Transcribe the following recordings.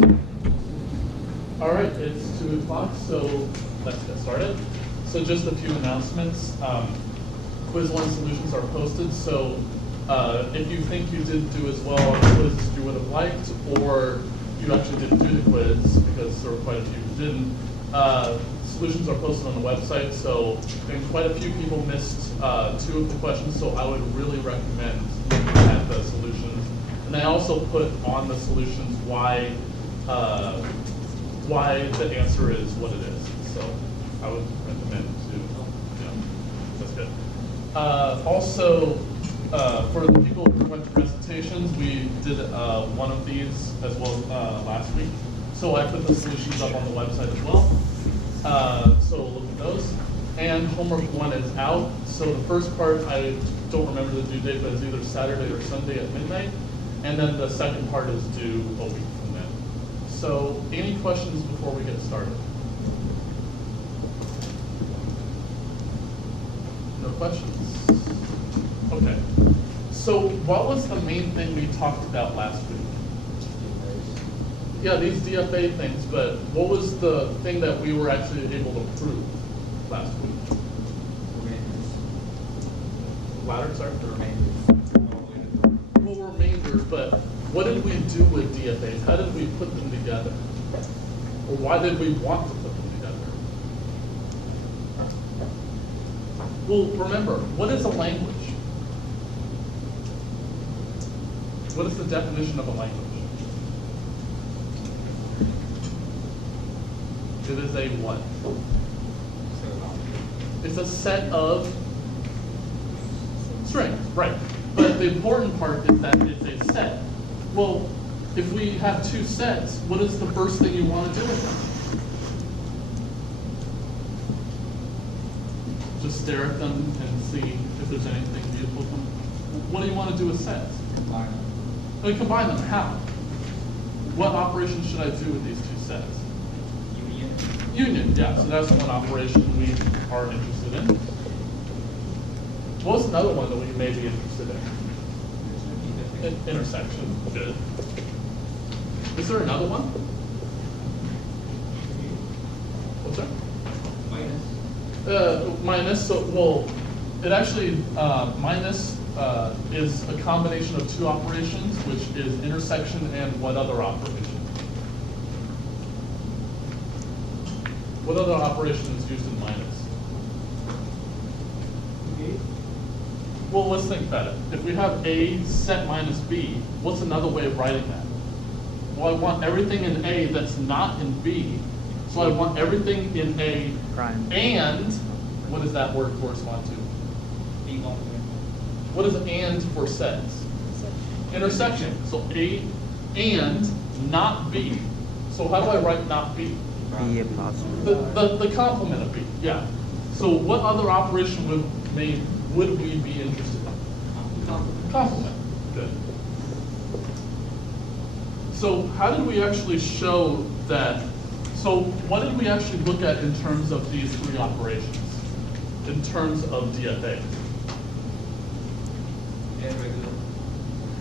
All right, it's 2 o'clock, so let's get started. So just a few announcements. Quiz 1 solutions are posted, so if you think you didn't do as well on the quiz as you would have liked, or you actually didn't do the quiz because there were quite a few who didn't, solutions are posted on the website, so I think quite a few people missed 2 of the questions, so I would really recommend looking at the solutions. And I also put on the solutions why the answer is what it is. So I would recommend to, that's good. Also, for the people who went to recitations, we did one of these as well last week. So I put the solutions up on the website as well. So look at those. And homework 1 is out. So the first part, I don't remember the due date, but it's either Saturday or Sunday at midnight. And then the second part is due a week from then. So any questions before we get started? No questions? Okay. So what was the main thing we talked about last week? Yeah, these DFA things, but what was the thing that we were actually able to prove last week? Ladder, sorry? The remainders. Well, remainders, but what did we do with DFAs? How did we put them together? Or why did we want to put them together? Well, remember, what is a language? What is the definition of a language? It is a what? It's a set of strings, right. But the important part is that it's a set. Well, if we have 2 sets, what is the first thing you want to do with them? Just stare at them and see if there's anything beautiful with them. What do you want to do with sets? Combine them. I mean, combine them. How? What operation should I do with these 2 sets? Union, yeah, so that's one operation we are interested in. What was another one that we may be interested in? Intersection, good. Is there another one? What's that? Minus, so, well, it actually, minus is a combination of 2 operations, which is intersection and what other operation? What other operation is used in minus? Well, let's think about it. If we have A set minus B, what's another way of writing that? Well, I want everything in A that's not in B. So I want everything in A prime. And, what does that word correspond to? B long. What is and for sets? Intersection. So A and not B. So how do I write not B? B apostrophe. The complement of B, yeah. So what other operation would we be interested in? Complement, good. So how did we actually show that? So what did we actually look at in terms of these 3 operations? In terms of DFA? And regular.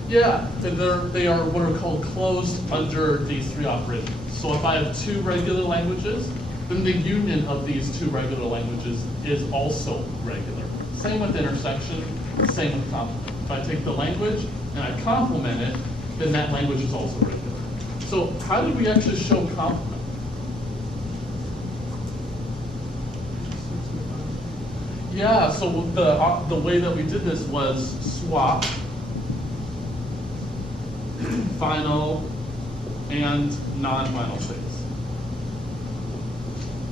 Yeah, they are what are called closed under these 3 operations. So if I have 2 regular languages, then the union of these 2 regular languages is also regular. Same with intersection, same with complement. If I take the language and I complement it, then that language is also regular. So how did we actually show complement? Yeah, so the way that we did this was swap, final, and non-final states.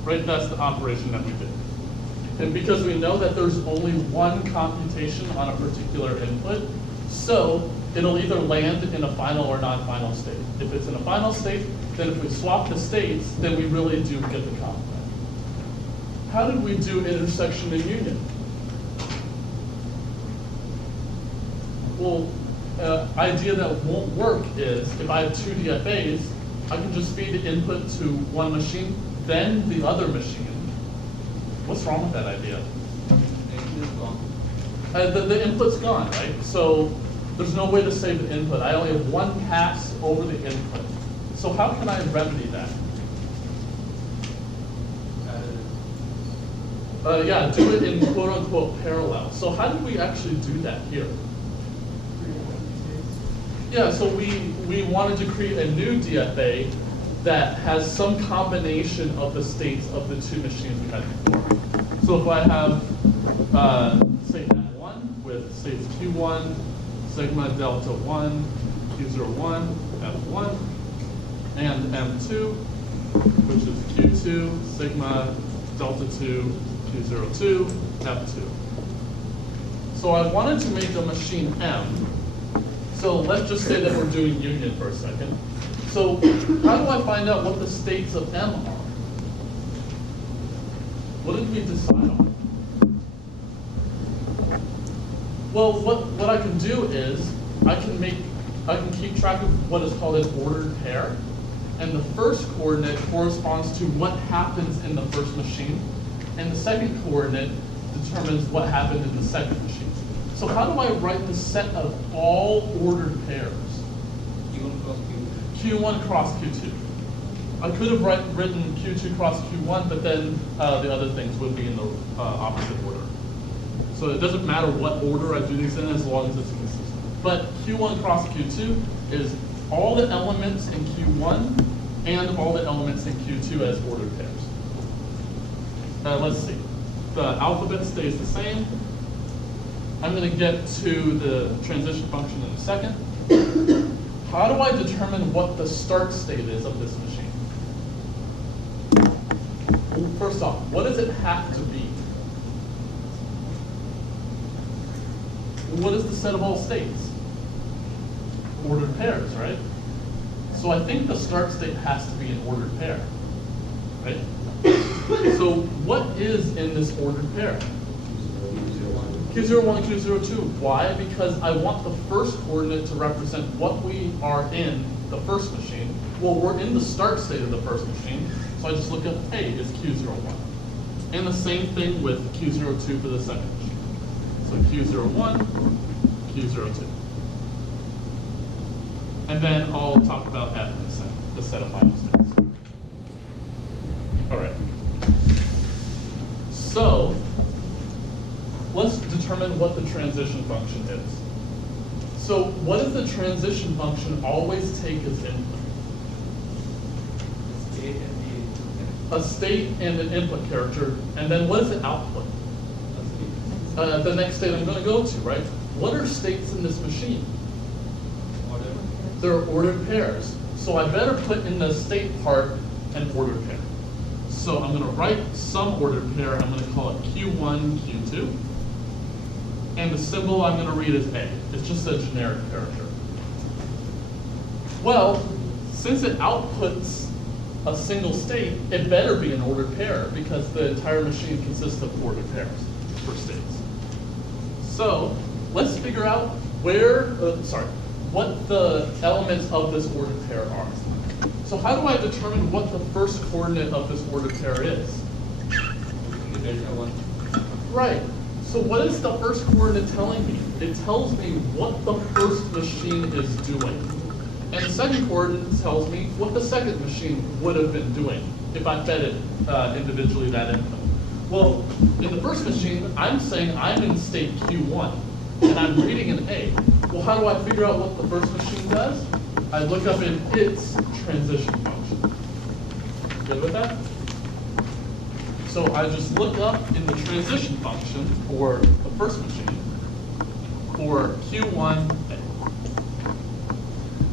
Right, that's the operation that we did. And because we know that there's only one computation on a particular input, so it'll either land in a final or non-final state. If it's in a final state, then if we swap the states, then we really do get the complement. How did we do intersection and union? Well, idea that won't work is if I have 2 DFAs, I can just feed the input to one machine, then the other machine. What's wrong with that idea? The input's gone, right? So there's no way to save the input. I only have one pass over the input. So So how can I remedy that? Yeah, do it in quote unquote parallel. So how did we actually do that here? Yeah, so we wanted to create a new DFA that has some combination of the states of the two machines we had before. So if I have, say, M1 with states Q1, sigma delta 1, Q01, F1, and M2, which is Q2, sigma delta 2, Q02, F2. So I wanted to make a machine M. So let's just say that we're doing union for a second. So how do I find out what the states of M are? What did we decide on? Well, what I can do is I can keep track of what is called an ordered pair, and the first coordinate corresponds to what happens in the first machine, and the second coordinate determines what happened in the second machine. So how do I write the set of all ordered pairs? Q1 cross Q. Q1 cross Q2. I could have written Q2 cross Q1, but then the other things would be in the opposite order. So it doesn't matter what order I do these in as long as it's consistent. But Q1 cross Q2 is all the elements in Q1 and all the elements in Q2 as ordered pairs. Let's see. The alphabet stays the same. I'm going to get to the transition function in a second. How do I determine what the start state is of this machine? Well, first off, what does it have to be? What is the set of all states? Ordered pairs, right? So I think the start state has to be an ordered pair, right? So what is in this ordered pair? Q01 and Q02. Why? Because I want the first coordinate to represent what we are in the first machine. Well, we're in the start state of the first machine, so I just look up A is Q01. And the same thing with Q02 for the second machine. So Q01, Q02. And then I'll talk about F in a second, the set of final states. All right. So let's determine what the transition function is. So what does the transition function always take as input? State and A state and an input character, and then what is the output? The next state I'm going to go to, right? What are states in this machine? order. They're ordered pairs. So I better put in the state part an ordered pair. So I'm going to write some ordered pair, and I'm going to call it Q1, Q2. And the symbol I'm going to read is A. It's just a generic character. Well, since it outputs a single state, it better be an ordered pair because the entire machine consists of ordered pairs for states. So let's figure out what the elements of this ordered pair are. So how do I determine what the first coordinate of this ordered pair is? Delta 1. Right. So what is the first coordinate telling me? It tells me what the first machine is doing. And the second coordinate tells me what the second machine would have been doing if I fed it individually that input. Well, in the first machine, I'm saying I'm in state Q1, and I'm reading an A. Well, how do I figure out what the first machine does? I look up in its transition function. Good with that? So I just look up in the transition function for the first machine for Q1A.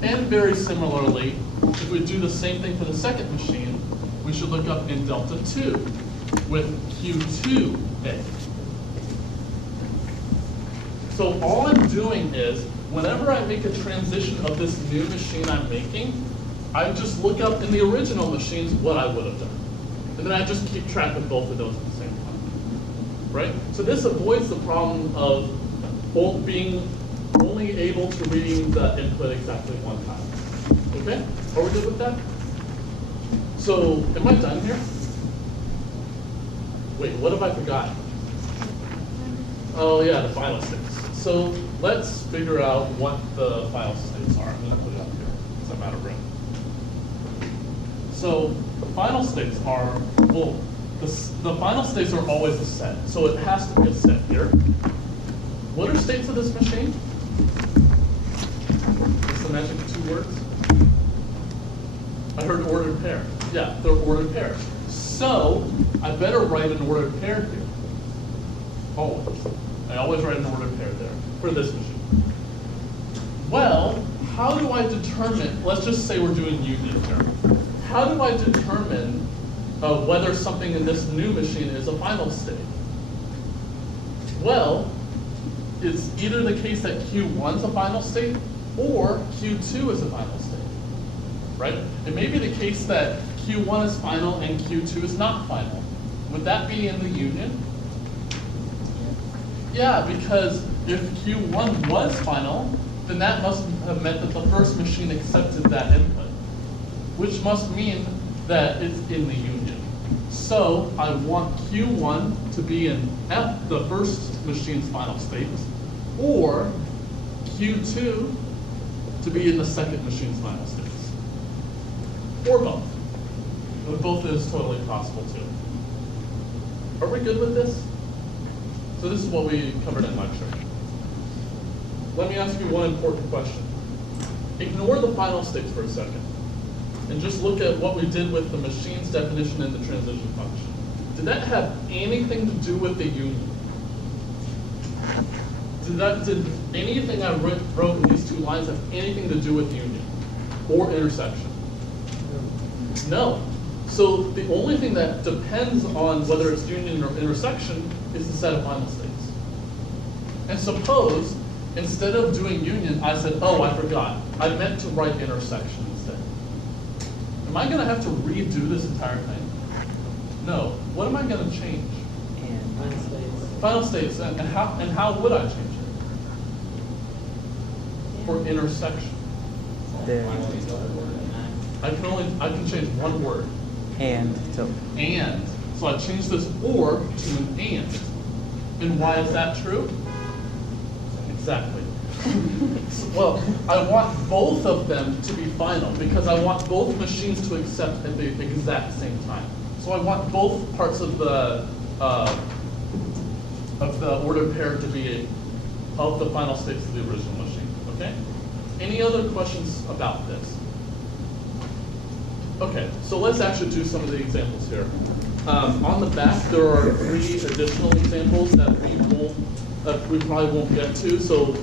And very similarly, if we do the same thing for the second machine, we should look up in delta 2 with Q2A. So all I'm doing is, whenever I make a transition of this new machine I'm making, I just look up in the original machines what I would have done. And then I just keep track of both of those at the same time, right? So this avoids the problem of being only able to read the input exactly one time. Okay? Are we good with that? So, am I done here? Wait, what have I forgotten? Oh yeah, the final states. So let's figure out what the final states are. I'm going to put it up here because I'm out of room. So final states are, well, the final states are always a set. So it has to be a set here. What are states of this machine? What's the magic 2 words? I heard ordered pair. Yeah, they're ordered pairs. So I better write an ordered pair here. Always. I always write an ordered pair there for this machine. Well, how do I determine, let's just say we're doing union here. How do I determine whether something in this new machine is a final state? Well, it's either the case that Q1 is a final state or Q2 is a final state, right? It may be the case that Q1 is final and Q2 is not final. Would that be in the union? Yeah, because if Q1 was final, then that must have meant that the first machine accepted that input, which must mean that it's in the union. So I want Q1 to be in the first machine's final state, or Q2 to be in the second machine's final states, or both. Both is totally possible too. Are we good with this? So this is what we covered in lecture. Let me ask you one important question. Ignore the final states for a second, and just look at what we did with the machine's definition and the transition function. Did that have anything to do with the union? Did anything I wrote in these 2 lines have anything to do with union or intersection? No. So the only thing that depends on whether it's union or intersection is the set of final states. And suppose, instead of doing union, I said, oh, I forgot. I meant to write intersection instead. Am I going to have to redo this entire thing? No. What am I going to change? And final states. Final states, and how would I change it? For intersection. There. I can change one word. And. So. And. So I changed this or to an and. And why is that true? Exactly. Well, I want both of them to be final because I want both machines to accept at the exact same time. So I want both parts of the ordered pair to be of the final states of the original machine. Okay? Any other questions about this? Okay, so let's actually do some of the examples here. On the back, there are 3 additional examples that we probably won't get to. So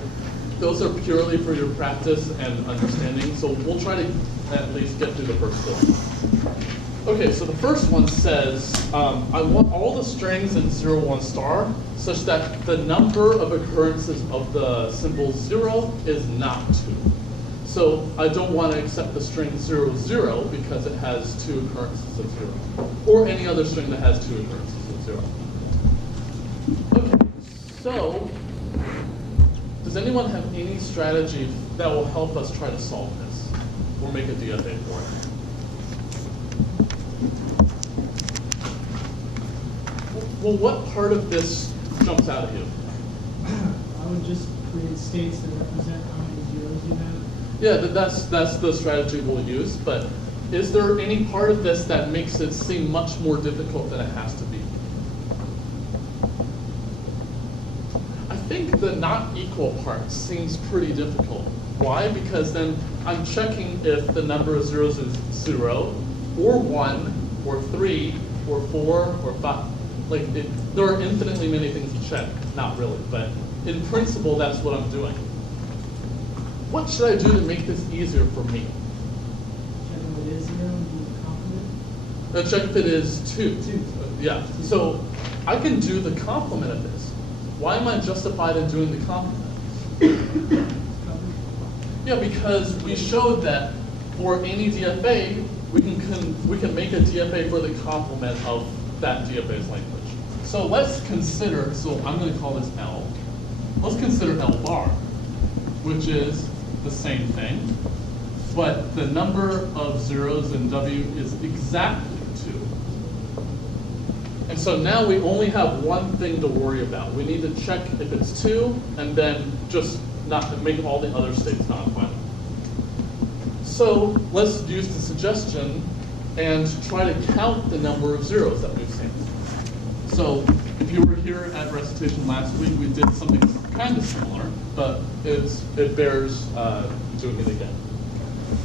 those are purely for your practice and understanding. So we'll try to at least get through the first 4. Okay, so the first one says, I want all the strings in 0, 1 star such that the number of occurrences of the symbol 0 is not 2. So I don't want to accept the string 0, 0 because it has 2 occurrences of 0, or any other string that has 2 occurrences of 0. Okay, so does anyone have any strategy that will help us try to solve this or make a DFA for it? Well, what part of this jumps out at you? I would just create states that represent how many zeros you have. Yeah, that's the strategy we'll use, but is there any part of this that makes it seem much more difficult than it has to be? I think the not equal part seems pretty difficult. Why? Because then I'm checking if the number of zeros is 0, or 1, or 3, or 4, or 5. Like, there are infinitely many things to check. Not really, but in principle, that's what I'm doing. What should I do to make this easier for me? Check if it is 0 and do the complement. Check if it is 2. Yeah, so I can do the complement of this. Why am I justified in doing the complement? Yeah, because we showed that for any DFA, we can make a DFA for the complement of that DFA's language. So let's consider, so I'm going to call this L. Let's consider L bar, which is the same thing, but the number of zeros in W is exactly 2. And so now we only have one thing to worry about. We need to check if it's 2, and then just not make all the other states non-final. So let's use the suggestion and try to count the number of zeros that we've seen. So if you were here at recitation last week, we did something kind of similar, but it bears doing it again.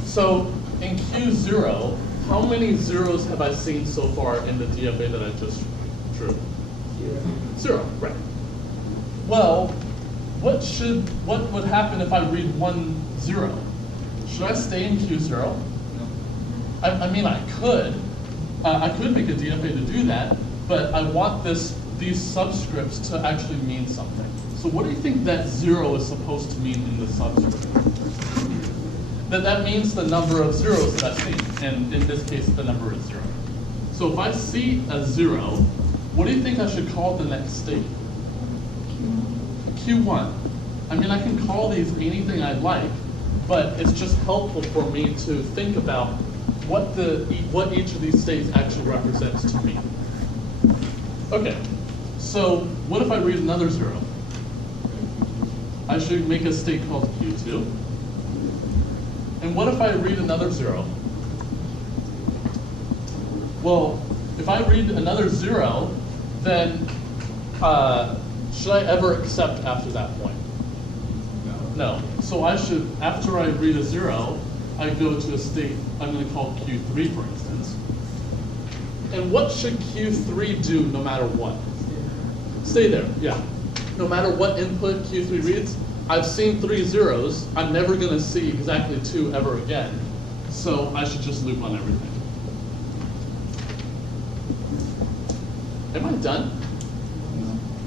So in Q0, how many zeros have I seen so far in the DFA that I just drew? Zero, right. Well, what would happen if I read 1, 0? Should I stay in Q0? No. I mean, I could. I could make a DFA to do that, but I want these subscripts to actually mean something. So what do you think that 0 is supposed to mean in the subscript? That means the number of zeros that I've seen, and in this case, the number is 0. So if I see a 0, what do you think I should call the next state? Q1. I mean, I can call these anything I like, but it's just helpful for me to think about what each of these states actually represents to me. Okay, so what if I read another 0? I should make a state called Q2. And what if I read another 0? Well, if I read another 0, then should I ever accept after that point? No. So I should, after I read a 0, I go to a state I'm going to call Q3, for instance. And what should Q3 do no matter what? Stay there, yeah. No matter what input Q3 reads, I've seen 3 zeros. I'm never going to see exactly 2 ever again. So I should just loop on everything. Am I done?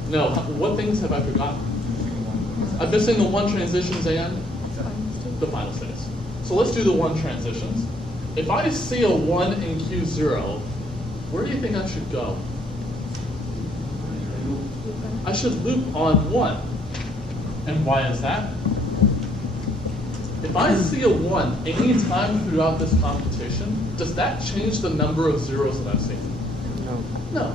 No. What things have I forgotten? I'm missing the 1 transitions and the final states. So let's do the 1 transitions. If I see a 1 in Q0, where do you think I should go? I should loop on 1. And why is that? If I see a 1 any time throughout this computation, does that change the number of zeros that I've seen? No. No.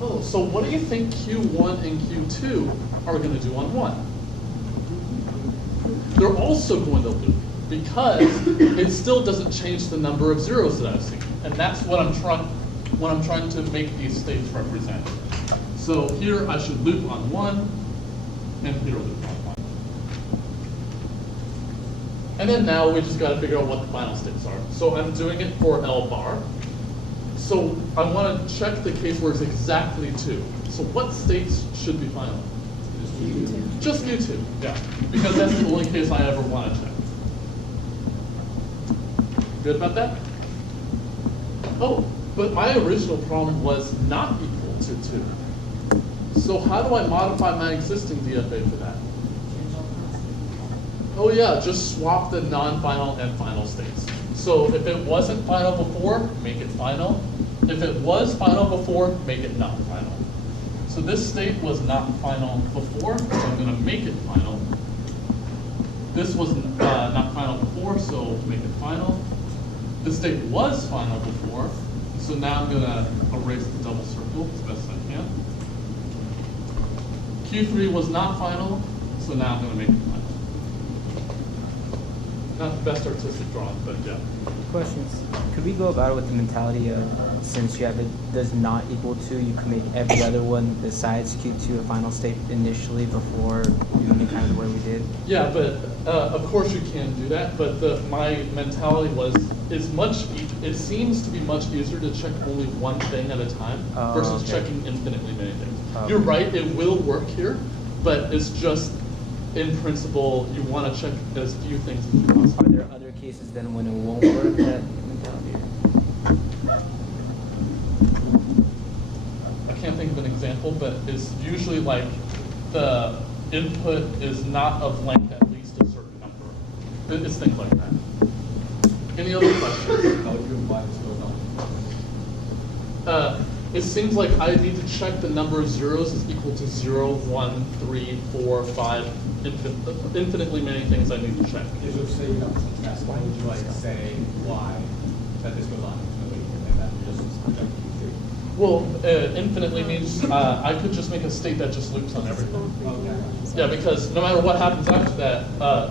Oh, so what do you think Q1 and Q2 are going to do on 1? They're also going to loop, because it still doesn't change the number of zeros that I've seen. And that's what I'm trying to make these states represent. So here I should loop on 1, and here loop on 1. And then now we just got to figure out what the final states are. So I'm doing it for L bar. So I want to check the case where it's exactly 2. So what states should be final? Just Q2, yeah. Because that's the only case I ever want to check. Good about that? Oh, but my original problem was not equal to 2. So how do I modify my existing DFA for that? Oh yeah, just swap the non-final and final states. So if it wasn't final before, make it final. If it was final before, make it not final. So this state was not final before, so I'm going to make it final. This was not final before, so make it final. This state was final before, so now I'm going to erase the double circle as best I can. Q3 was not final, so now I'm going to make it final. Not the best artistic drawing, but yeah. Questions. Could we go about it with the mentality of, since you have it does not equal 2, you can make every other one besides Q2 a final state initially before doing kind of the way we did? Yeah, but of course you can do that, but my mentality was, it seems to be much easier to check only one thing at a time versus checking infinitely many things. You're right, it will work here, but it's just, in principle, you want to check as few things as you possibly. Are there other cases then when it won't work, that mentality? I can't think of an example, but it's usually like the input is not of length at least a certain number. It's things like that. Any other questions? How would you apply this to a It seems like I need to check the number of zeros is equal to 0, 1, 3, 4, 5, infinitely many things I need to check. Is it say, why would you like say why that this goes on infinitely and then just check Q3? Well, infinitely means I could just make a state that just loops on everything. Okay. Yeah, because no matter what happens after that,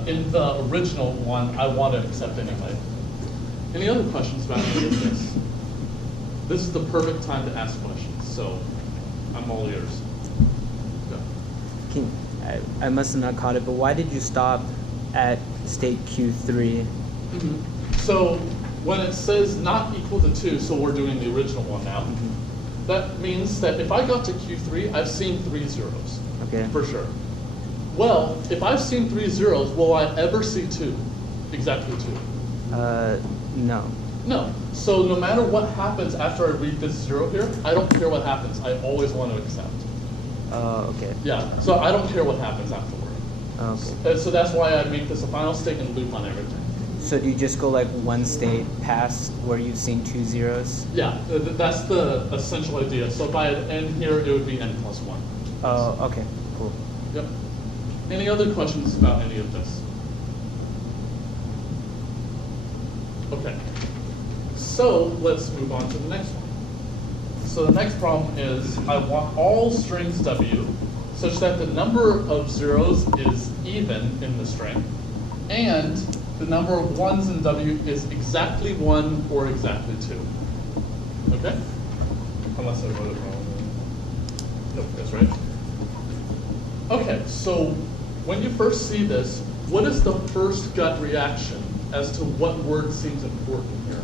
in the original one, I want to accept anyway. Any other questions about any of this? This is the perfect time to ask questions, so I'm all ears. Go. I must have not caught it, but why did you stop at state Q3? So when it says not equal to 2, so we're doing the original one now, that means that if I got to Q3, I've seen 3 zeros. Okay. For sure. Well, if I've seen 3 zeros, will I ever see 2? Exactly 2? No. No. So no matter what happens after I read this 0 here, I don't care what happens. I always want to accept. Okay. Yeah, so I don't care what happens afterward. Okay. So that's why I make this a final state and loop on everything. So do you just go like one state past where you've seen 2 zeros? Yeah, that's the essential idea. So if I had n here, it would be n plus 1. Oh, okay, cool. Yep. Any other questions about any of this? Okay. So let's move on to the next one. So the next problem is I want all strings W such that the number of zeros is even in the string and the number of ones in W is exactly 1 or exactly 2. Okay? Unless I wrote it wrong. Nope, that's right. Okay, so when you first see this, what is the first gut reaction as to what word seems important here?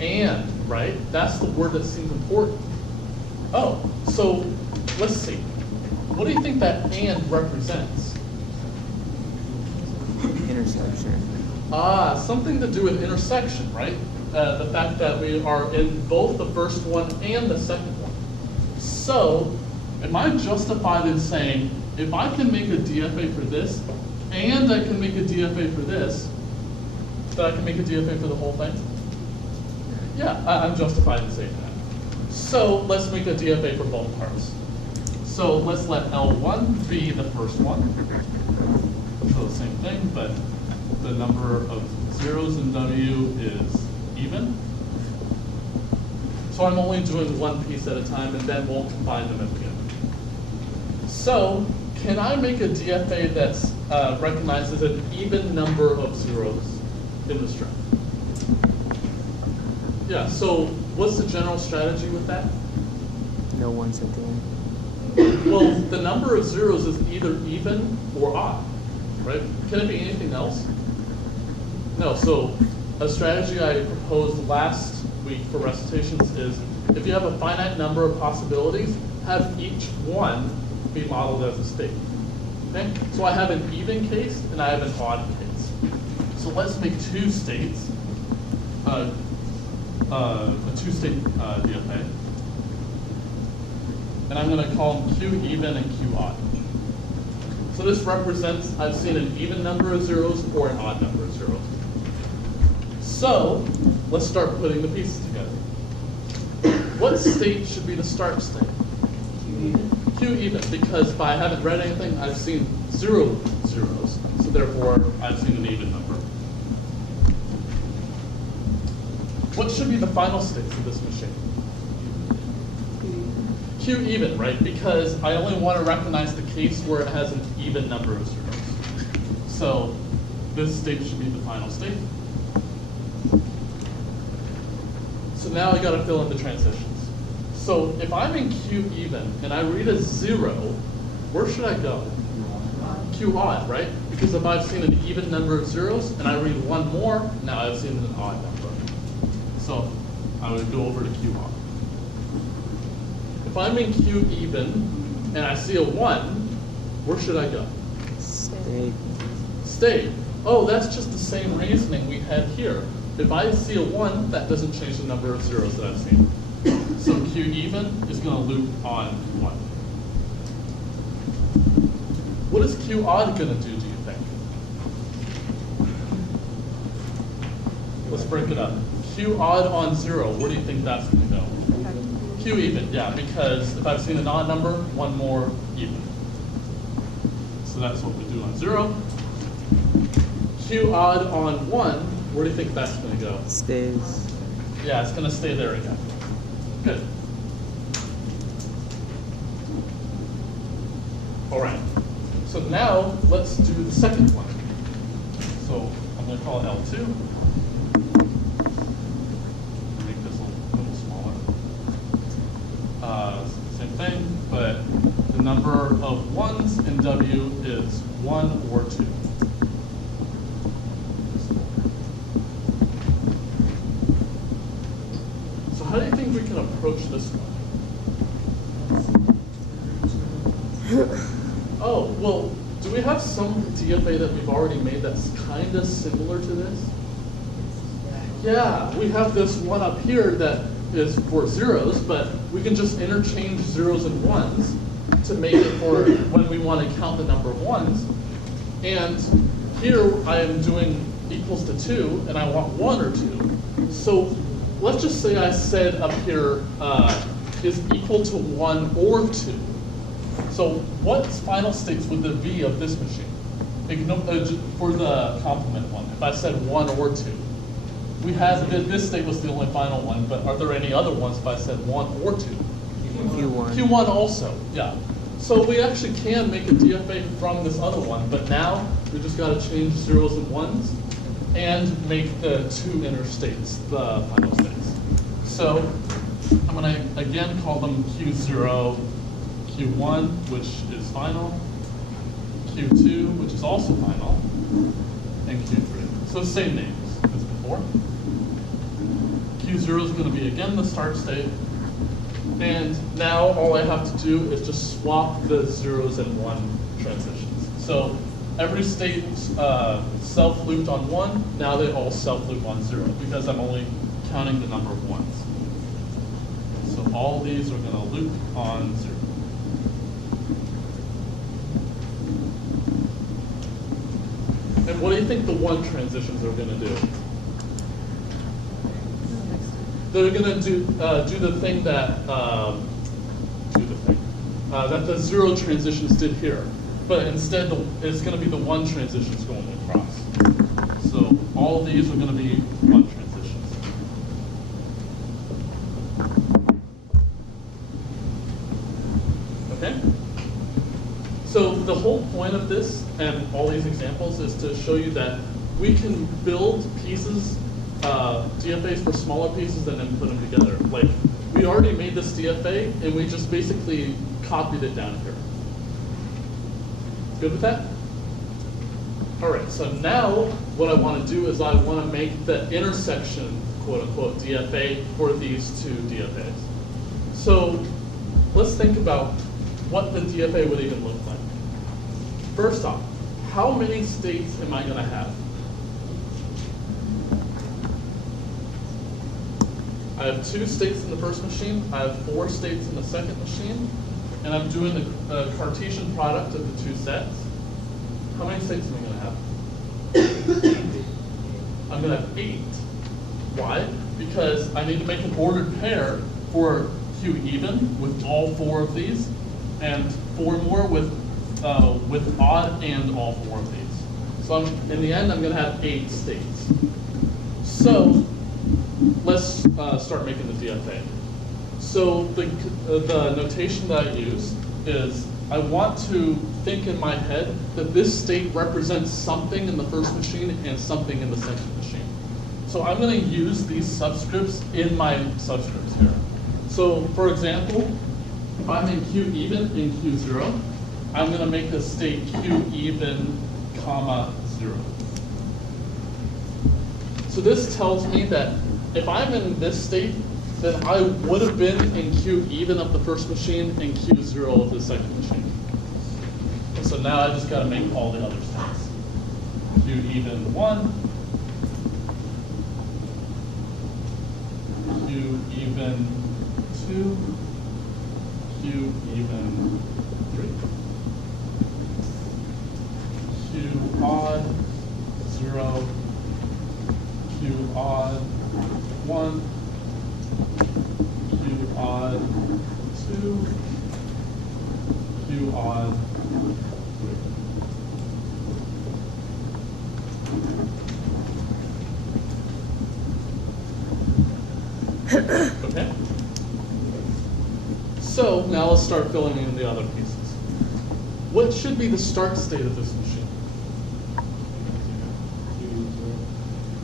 And, right? That's the word that seems important. Oh, so let's see. What do you think that and represents? Intersection. Something to do with intersection, right? The fact that we are in both the first one and the second one. So, am I justified in saying, if I can make a DFA for this, and I can make a DFA for this, that I can make a DFA for the whole thing? Yeah, I'm justified in saying that. So, let's make a DFA for both parts. So, let's let L1 be the first one. So the same thing, but the number of zeros in W is even. So I'm only doing one piece at a time, and then we'll combine them at the end. So can I make a DFA that's recognizes an even number of zeros in the string? Yeah, so what's the general strategy with that? No ones at the end. Well, the number of zeros is either even or odd, right? Can it be anything else? No, so a strategy I proposed last week for recitations is if you have a finite number of possibilities, have each one be modeled as a state. Okay? So I have an even case and I have an odd case. So let's make 2 states, a 2-state DFA. And I'm going to call them Q even and Q odd. So this represents I've seen an even number of zeros or an odd number of zeros. So let's start putting the pieces together. What state should be the start state? Q even, because if I haven't read anything, I've seen 0 zeros. So therefore, I've seen an even number. What should be the final state for this machine? Q even, right? Because I only want to recognize the case where it has an even number of zeros. So this state should be the final state. So now I got to fill in the transitions. So if I'm in Q even and I read a 0, where should I go? Q odd, right? Because if I've seen an even number of zeros and I read one more, now I've seen an odd number. So I would go over to Q odd. If I'm in Q even and I see a 1, where should I go? State. State. Oh, that's just the same reasoning we had here. If I see a 1, that doesn't change the number of zeros that I've seen. So Q even is going to loop on 1. What is Q odd going to do you think? Let's break it up. Q odd on 0, where do you think that's going to go? Q even, yeah, because if I've seen an odd number, 1 more even. So that's what we do on 0. Q odd on 1, where do you think that's going to go? Stays. Yeah, it's going to stay there again. Good. All right. So now let's do the second one. So call it L2. Make this a little smaller. Same thing, but the number of ones in W is 1 or 2. So how do you think we can approach this one? Oh, well, do we have some DFA that we've already made that's kind of similar to this? Yeah, we have this one up here that is for zeros, but we can just interchange zeros and ones to make it for when we want to count the number of ones. And here I am doing equals to 2, and I want 1 or 2. So let's just say I said up here is equal to 1 or 2. So what final states would there be of this machine? For the complement one, if I said 1 or 2. We had, this state was the only final one, but are there any other ones if I said 1 or 2? Q1. Q1 also, yeah. So we actually can make a DFA from this other one, but now we just got to change zeros and ones and make the 2 inner states the final states. So I'm going to again call them Q0, Q1, which is final, Q2, which is also final, and Q3. So same names as before. Q0 is going to be again the start state. And now all I have to do is just swap the zeros and 1 transitions. So every state self-looped on 1, now they all self-loop on 0 because I'm only counting the number of ones. So all these are going to loop on 0. And what do you think the 1 transitions are going to do? They're going to do the thing that that the 0 transitions did here, but instead it's going to be the 1 transitions going across. So all these are going to be 1 transitions. Okay. So the whole point of this and all these examples is to show you that we can build pieces. DFAs for smaller pieces and then put them together. Like, we already made this DFA and we just basically copied it down here. Good with that? All right, so now what I want to do is I want to make the intersection, quote unquote, DFA for these 2 DFAs. So let's think about what the DFA would even look like. First off, how many states am I going to have? I have 2 states in the first machine, I have 4 states in the second machine, and I'm doing the Cartesian product of the 2 sets. How many states am I going to have? I'm going to have 8. Why? Because I need to make an ordered pair for Q even with all 4 of these, and 4 more with odd and all 4 of these. So in the end, I'm going to have 8 states. So let's start making the DFA. So the notation that I use is I want to think in my head that this state represents something in the first machine and something in the second machine. So I'm going to use these subscripts in my subscripts here. So for example, if I'm in Q even in Q0, I'm going to make the state Q even, comma, 0. So this tells me that if I'm in this state, then I would have been in Q even of the first machine and Q0 of the second machine. And so now I just got to make all the other states. Q even 1, Q even 2, Q even 3, Q odd 0, Q odd 1, Q odd 2, Q odd 3. Okay? So now let's start filling in the other pieces. What should be the start state of this machine?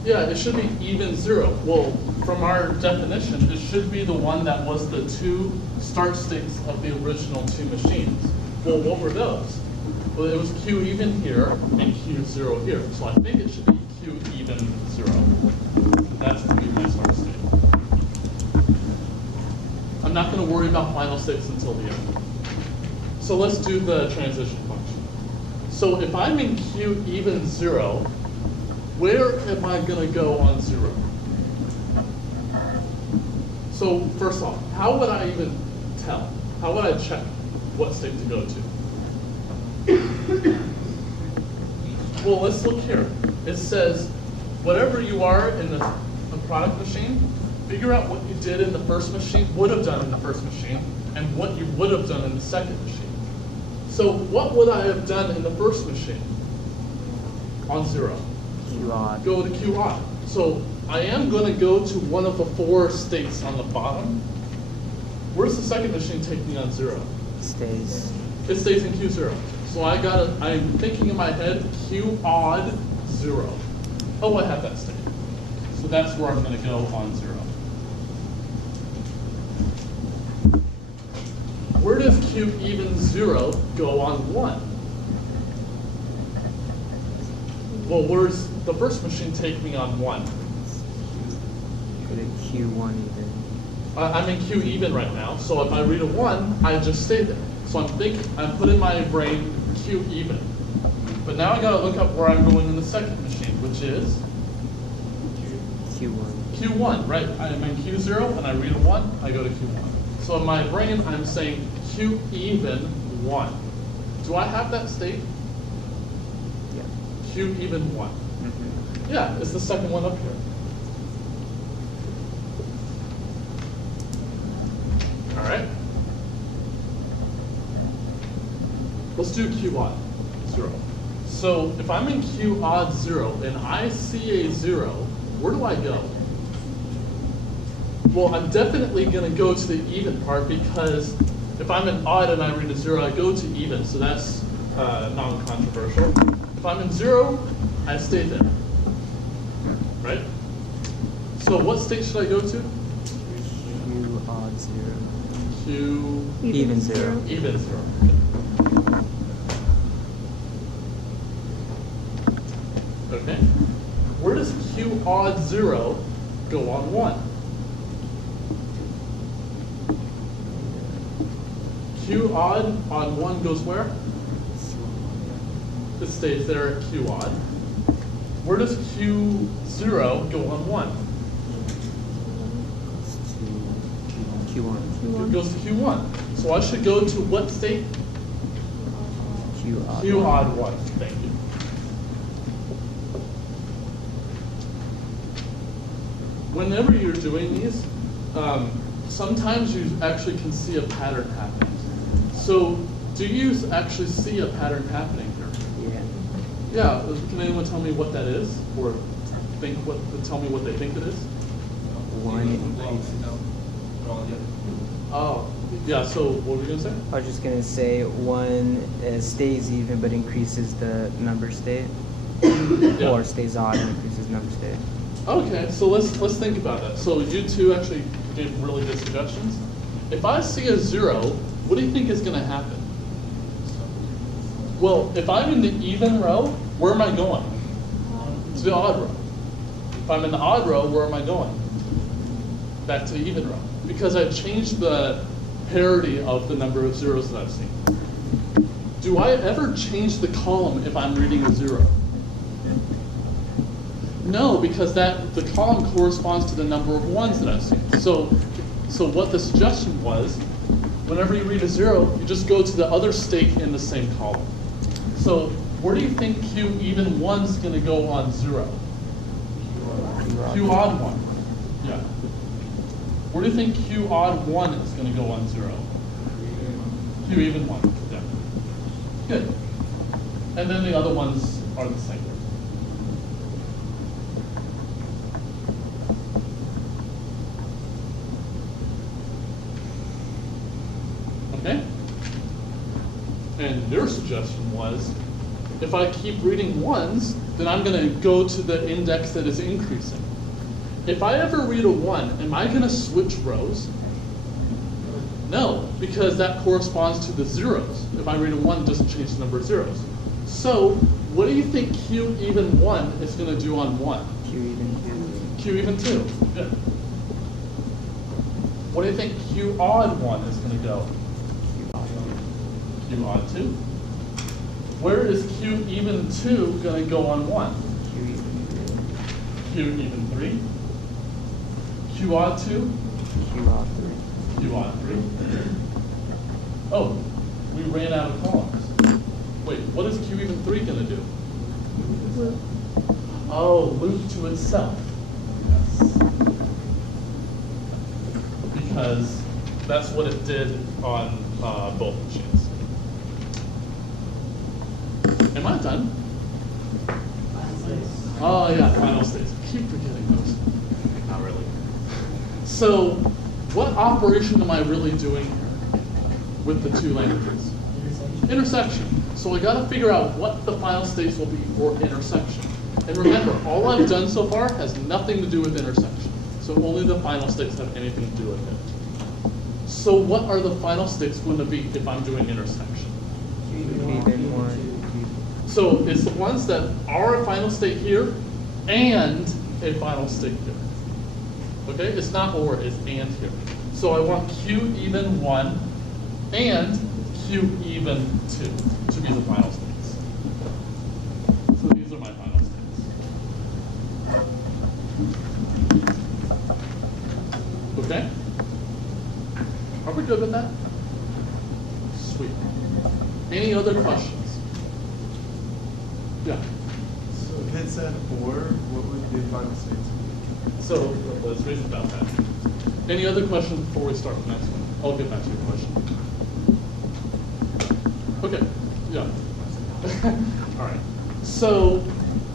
Yeah, it should be even 0. Well, from our definition, it should be the one that was the 2 start states of the original 2 machines. Well, what were those? Well, it was Q even here and Q 0 here. So I think it should be Q even 0. That's to be my start state. I'm not going to worry about final states until the end. So let's do the transition function. So if I'm in Q even 0, where am I going to go on 0? So first off, how would I even tell? How would I check what state to go to? Well, let's look here. It says, whatever you are in the product machine, figure out what you did in the first machine, would have done in the first machine, and what you would have done in the second machine. So what would I have done in the first machine on 0? Q odd. Go to Q odd. So I am going to go to one of the 4 states on the bottom. Where's the second machine take me on 0? Stays. It stays in Q 0. So I'm thinking in my head, Q odd 0. Oh, I have that state. So that's where I'm going to go on 0. Where does Q even 0 go on 1? Well, where's the first machine take me on 1? Go to Q1 even. I'm in Q even right now, so if I read a 1, I just stay there. So I'm putting in my brain Q even. But now I gotta look up where I'm going in the second machine, which is Q1. Q1, right? I'm in Q 0 and I read a 1, I go to Q1. So in my brain, I'm saying Q even 1. Do I have that state? Yeah. Q even 1. Yeah, it's the second one up here. All right. Let's do Q odd 0. So if I'm in Q odd 0 and I see a 0, where do I go? Well, I'm definitely going to go to the even part because if I'm in odd and I read a 0, I go to even. So that's non-controversial. If I'm in 0, I stay there. Right? So what state should I go to? Q odd 0. Q Even 0. even 0. Okay. Where does Q odd 0 go on 1? Q odd on 1 goes where? It stays there at Q odd. Where does Q 0 go on 1? Q1. It goes to Q1. So I should go to what state? Q odd. Q odd 1. Thank you. Whenever you're doing these, sometimes you actually can see a pattern happening. So do you actually see a pattern happening here? Yeah. Yeah, can anyone tell me what that is? Or tell me what they think it is? One increase. Oh, yeah, so what were you going to say? I was just gonna say one stays even but increases the number state, Yeah. or stays odd and increases number state. Okay, so let's think about that. So you two actually gave really good suggestions. If I see a 0, what do you think is going to happen? Well, if I'm in the even row, where am I going? To the odd row. If I'm in the odd row, where am I going? Back to the even row. Because I've changed the parity of the number of zeros that I've seen. Do I ever change the column if I'm reading a 0? No, because the column corresponds to the number of 1s that I've seen. So what the suggestion was, whenever you read a 0, you just go to the other state in the same column. So where do you think Q even 1 is going to go on 0? Q odd 1. Yeah. Where do you think Q odd 1 is going to go on 0? Q even 1. Yeah. Good. And then the other ones are the same. Okay? And their suggestion was, If I keep reading ones, then I'm going to go to the index that is increasing. If I ever read a 1, am I going to switch rows? No, because that corresponds to the zeros. If I read a 1, it doesn't change the number of zeros. So what do you think Q even 1 is going to do on 1? Q even 2. Q even 2. Good. What do you think Q odd 1 is going to go? Q odd 2. Where is Q even 2 going to go on 1? Q even 3. Q even 3. Q odd 2. Q odd 3. Q odd 3. Oh, we ran out of columns. Wait, what is Q even 3 going to do? Oh, loop to itself. Yes. Because that's what it did on both machines. Am I done? Oh yeah, final states. I keep forgetting those. Not really. So, what operation am I really doing here with the two languages? Intersection. So I got to figure out what the final states will be for intersection. And remember, all I've done so far has nothing to do with intersection. So only the final states have anything to do with it. So what are the final states going to be if I'm doing intersection? Q even 1. So it's the ones that are a final state here and a final state here. Okay, it's not or, it's and here. So I want Q even 1 and Q even 2 to be the final states. So these are my final states. Okay? Are we good with that? Sweet. Any other questions? Yeah. So if it said or, what would the final states be? So let's read about that. Any other questions before we start the next one? I'll get back to your question. Okay, yeah. All right. So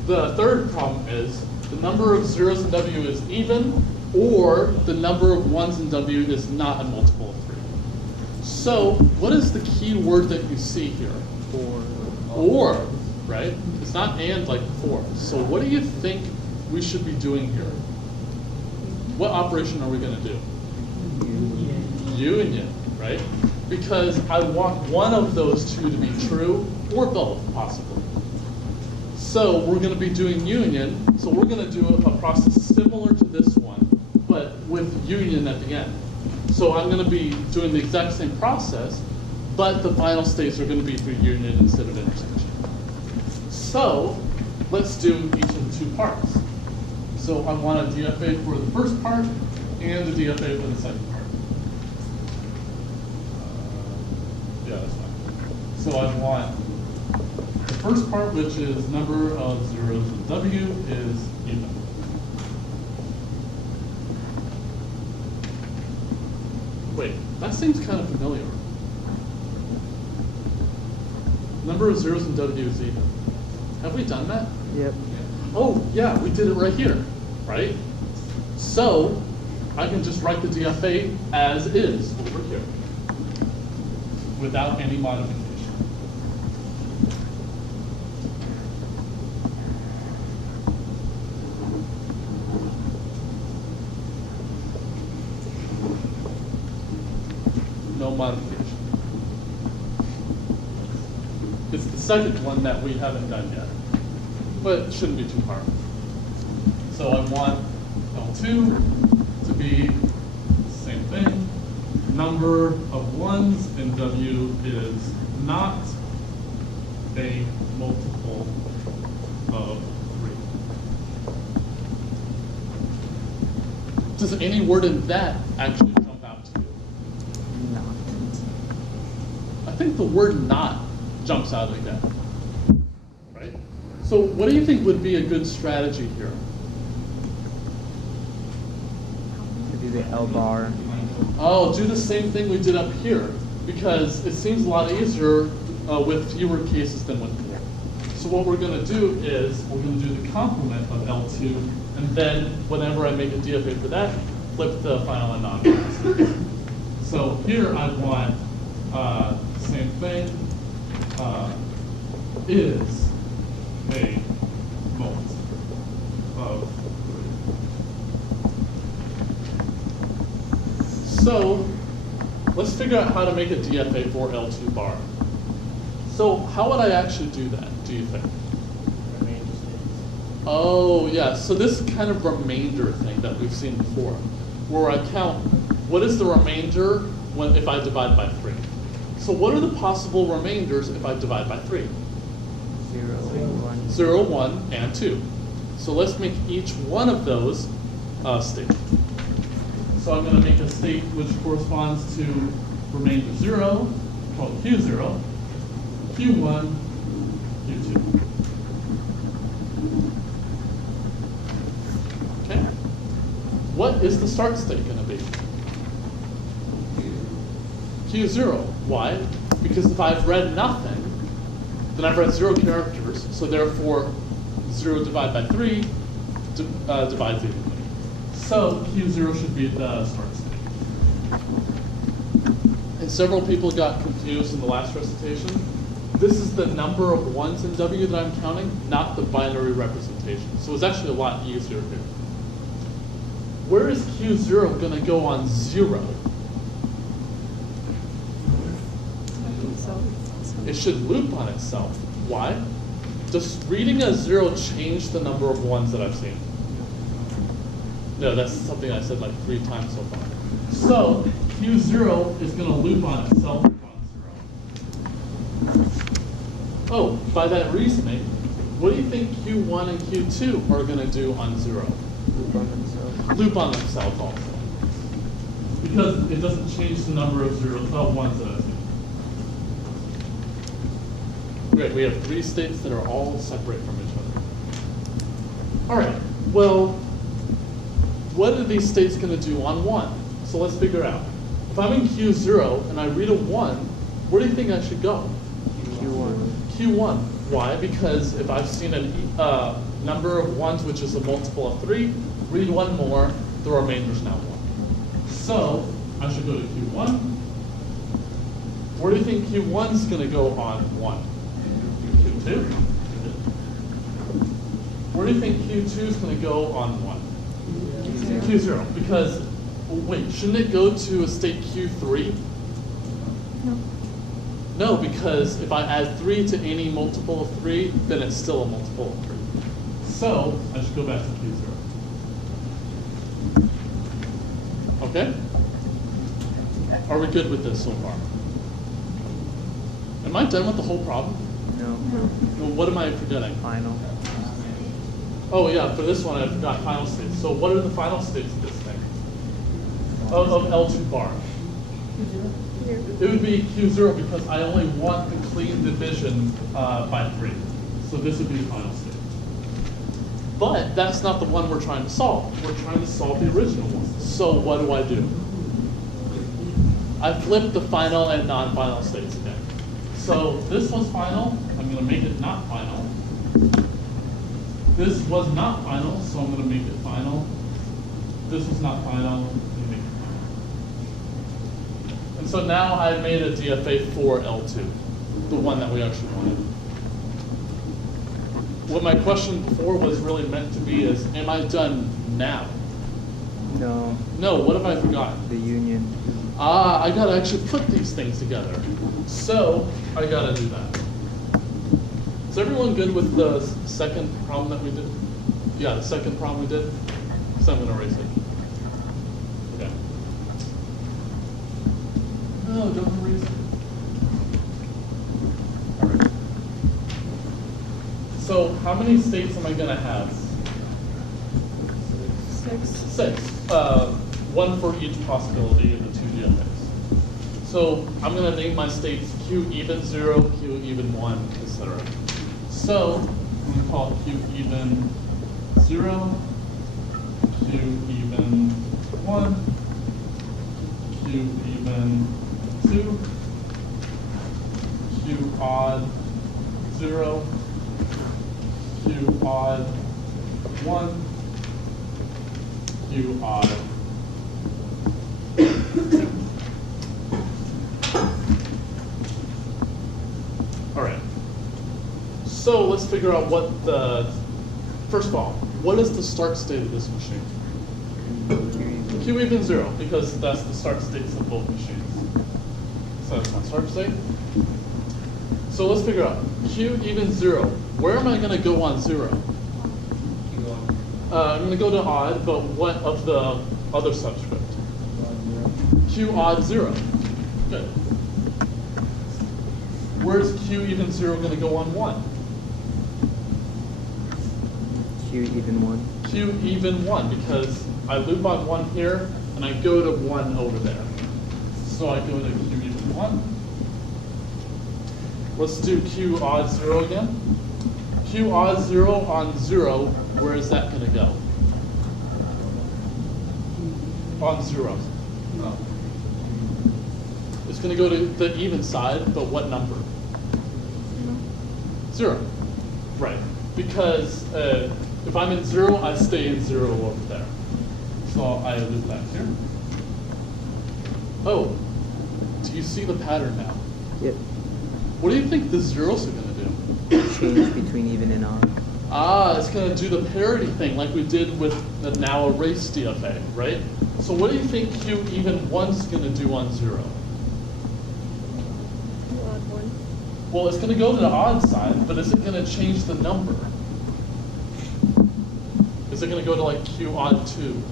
the third problem is the number of zeros in W is even, or the number of ones in W is not a multiple of 3. So what is the key word that you see here? Or, right? It's not and like before. So what do you think we should be doing here? What operation are we going to do? Union, right? Because I want one of those two to be true, or both, possibly. So we're going to be doing union. So we're going to do a process similar to this one, but with union at the end. So I'm going to be doing the exact same process, but the final states are going to be through union instead of intersection. So let's do each of the two parts. So I want a DFA for the first part and a DFA for the second part. Yeah, that's fine. So I want the first part, which is number of zeros in W, is even. Wait, that seems kind of familiar. Number of zeros in W is even. Have we done that? Yep. Oh, yeah, we did it right here, right? So I can just write the DFA as is over here without any modification. No modification. It's the second one that we haven't done yet, but it shouldn't be too hard. So I want L2 to be the same thing. Number of ones in W is not a multiple of 3. Does any word in that actually jump out to you? Not. I think the word not jumps out like that, right? So what do you think would be a good strategy here? To do the L bar. Oh, do the same thing we did up here, because it seems a lot easier with fewer cases than with more. So what we're going to do is we're going to do the complement of L2, and then whenever I make a DFA for that, flip the final and non-final. So here I want same thing is a mult of 3. So let's figure out how to make a DFA for L2 bar. So how would I actually do that, do you think? Oh, yeah, so this kind of remainder thing that we've seen before, where I count what is the remainder if I divide by 3. So what are the possible remainders if I divide by 3? 0, 1. 0, 1, and 2. So let's make each one of those a state. So I'm going to make a state which corresponds to remainder 0, called Q0, Q1, Q2. Okay. What is the start state going to be? Q0. Why? Because if I've read nothing, then I've read 0 characters, so therefore 0 divided by 3 divides evenly. So Q0 should be the start state. And several people got confused in the last recitation. This is the number of ones in W that I'm counting, not the binary representation. So it's actually a lot easier here. Where is Q0 going to go on 0? It should loop on itself. Why? Does reading a 0 change the number of ones that I've seen? No, that's something I said like 3 times so far. So Q0 is going to loop on itself on 0. Oh, by that reasoning, what do you think Q1 and Q2 are going to do on 0? Loop on themselves. Loop on themselves also. Because it doesn't change the number of ones that I've seen. Great, we have 3 states that are all separate from each other. All right, well, what are these states going to do on 1? So let's figure out. If I'm in Q0 and I read a 1, where do you think I should go? Q1. Q1. Why? Because if I've seen a number of ones which is a multiple of 3, read 1 more, the remainder is now 1. So I should go to Q1. Where do you think Q1 is going to go on 1? Q2. Where do you think Q2 is going to go on 1? Q0. Because, wait, shouldn't it go to a state Q3? No. No, because if I add 3 to any multiple of 3, then it's still a multiple of 3. So I should go back to Q0. Okay? Are we good with this so far? Am I done with the whole problem? No. Well, what am I forgetting? Final. Oh yeah, for this one I forgot final states. So what are the final states of this thing? Of L2 bar? It would be Q0 because I only want the clean division by 3. So this would be the final state. But that's not the one we're trying to solve. We're trying to solve the original one. So what do? I flip the final and non-final states again. So this was final. I'm going to make it not final. This was not final, so I'm going to make it final. This was not final, I'm going to make it final. And so now I've made a DFA for L2, the one that we actually wanted. What my question before was really meant to be is, am I done now? No. No, what have I forgotten? The union. Ah, I got to actually put these things together. So I got to do that. Is everyone good with the second problem that we did? Yeah, the second problem we did? So I'm going to erase it. Okay. No, don't erase it. All right. So how many states am I going to have? 6. 1 for each possibility in the 2 DFAs. So I'm going to name my states Q even 0, Q even 1, etc. So I'm going to call it Q even 0, Q even 1, Q even 2, Q odd 0, Q odd 1, Q odd 2. All right. So So let's figure out what first of all, what is the start state of this machine? Q even 0, because that's the start states of both machines. So that's my start state. So let's figure out Q even 0. Where am I going to go on 0? I'm going to go to odd, but what of the other subscript? Q odd 0. Good. Where's Q even 0 going to go on 1? Q even 1. Q even 1, because I loop on 1 here, and I go to 1 over there. So I go to Q even 1. Let's do Q odd 0 again. Q odd 0 on 0, where is that going to go? On 0. No. It's going to go to the even side, but what number? 0. Right. Because if I'm in 0, I stay in 0 over there. So I loop back here. Oh, do you see the pattern now? Yep. What do you think the zeros are going to do? Change between even and odd. Ah, it's going to do the parity thing like we did with the now erased DFA, right? So what do you think Q even 1's going to do on 0? Odd 1. Well, it's going to go to the odd side, but is it going to change the number? Is it going to go to like Q odd 2?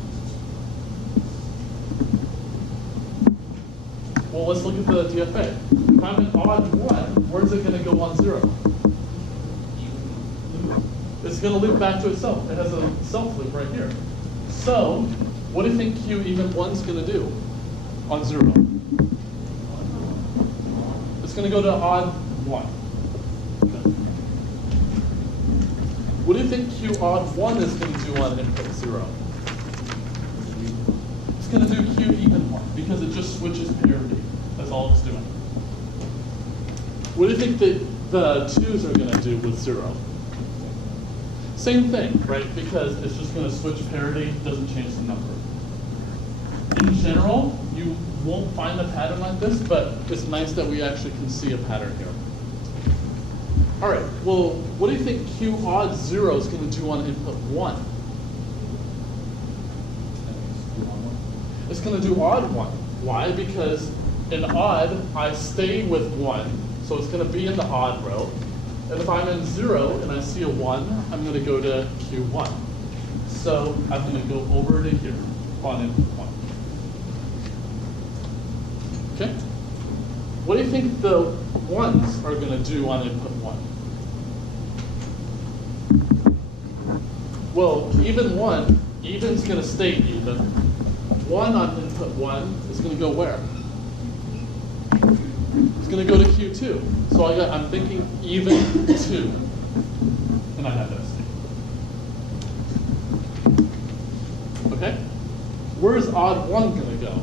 Well, let's look at the DFA. If I'm in odd 1, where's it going to go on 0? It's going to loop back to itself. It has a self loop right here. So, what do you think Q even 1's going to do on 0? It's going to go to odd 1. Okay. What do you think Q odd 1 is going to do on input 0? It's going to do Q even 1 because it just switches parity. That's all it's doing. What do you think the 2's are going to do with 0? Same thing, right? Because it's just going to switch parity, doesn't change the number. In general, you won't find a pattern like this, but it's nice that we actually can see a pattern here. All right, well, what do you think Q odd 0 is going to do on input 1? It's going to do odd 1. Why? Because in odd, I stay with 1, so it's going to be in the odd row. And if I'm in 0 and I see a 1, I'm going to go to Q1. So I'm going to go over to here on input 1. Okay? What do you think the 1's are going to do on input 1? Well, even 1, even's going to stay even. 1 on input 1 is going to go where? It's going to go to Q2. So I'm thinking even 2. And I have that state. Okay? Where's odd 1 going to go?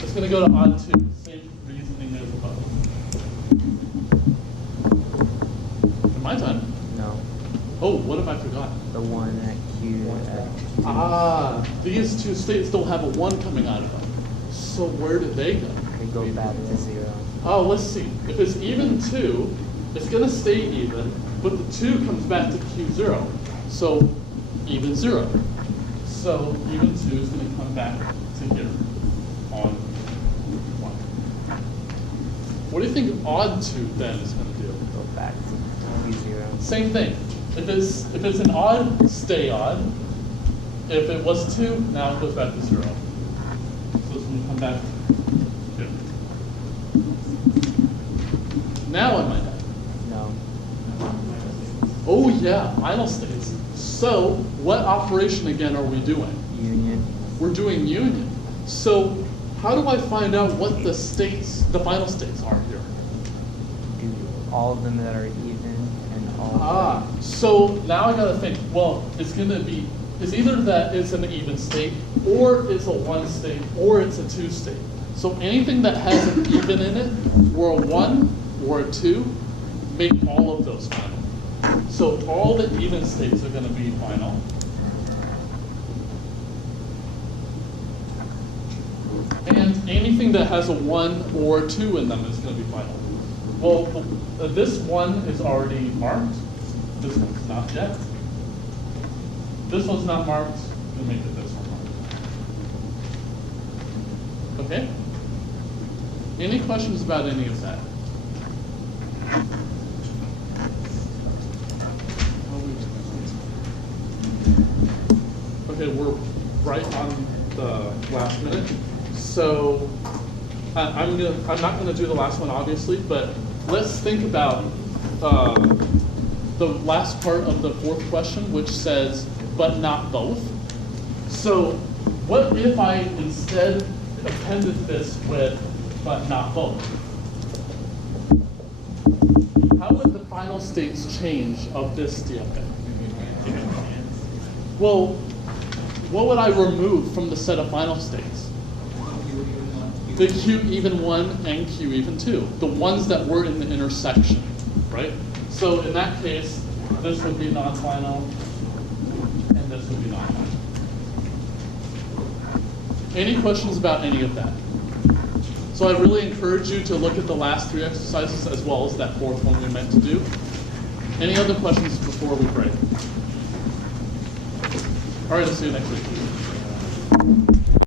It's going to go to odd 2. Same reasoning as above. In my time? No. Oh, what have I forgotten? The 1 at Q at. Ah, these two states don't have a 1 coming out of them. So where did they go? They go back to 0. Oh, let's see. If it's even 2, it's going to stay even, but the 2 comes back to Q0. So even 0. So even 2 is going to come back to here on 1. What do you think odd 2 then is going to do? Go back to Q0. Same thing. If it's an odd, stay odd. If it was 2, now it goes back to 0. So it's going to come back here. Now in my head. No. Oh yeah, final states. So what operation again are we doing? Union. We're doing union. So how do I find out what the states, the final states are here? Do all of them that are even and all. So now I gotta think, well, it's either that it's an even state, or it's a 1 state, or it's a 2 state. So anything that has an even in it, or a 1, or a 2, make all of those final. So all the even states are going to be final. And anything that has a 1 or a 2 in them is going to be final. Well, this one is already marked. This one's not yet. This one's not marked. We'll make it this one marked. Okay? Any questions about any of that? Okay, we're right on the last minute. So I'm not gonna do the last one obviously, but let's think about the last part of the fourth question, which says, but not both. So what if I instead appended this with, but not both? How would the final states change of this DFA? Well, what would I remove from the set of final states? The Q even 1 and Q even 2, the ones that were in the intersection, right? So in that case, this would be non-final, and this would be non-final. Any questions about any of that? So I really encourage you to look at the last 3 exercises as well as that 4th one we meant to do. Any other questions before we break? All right, I'll see you next week.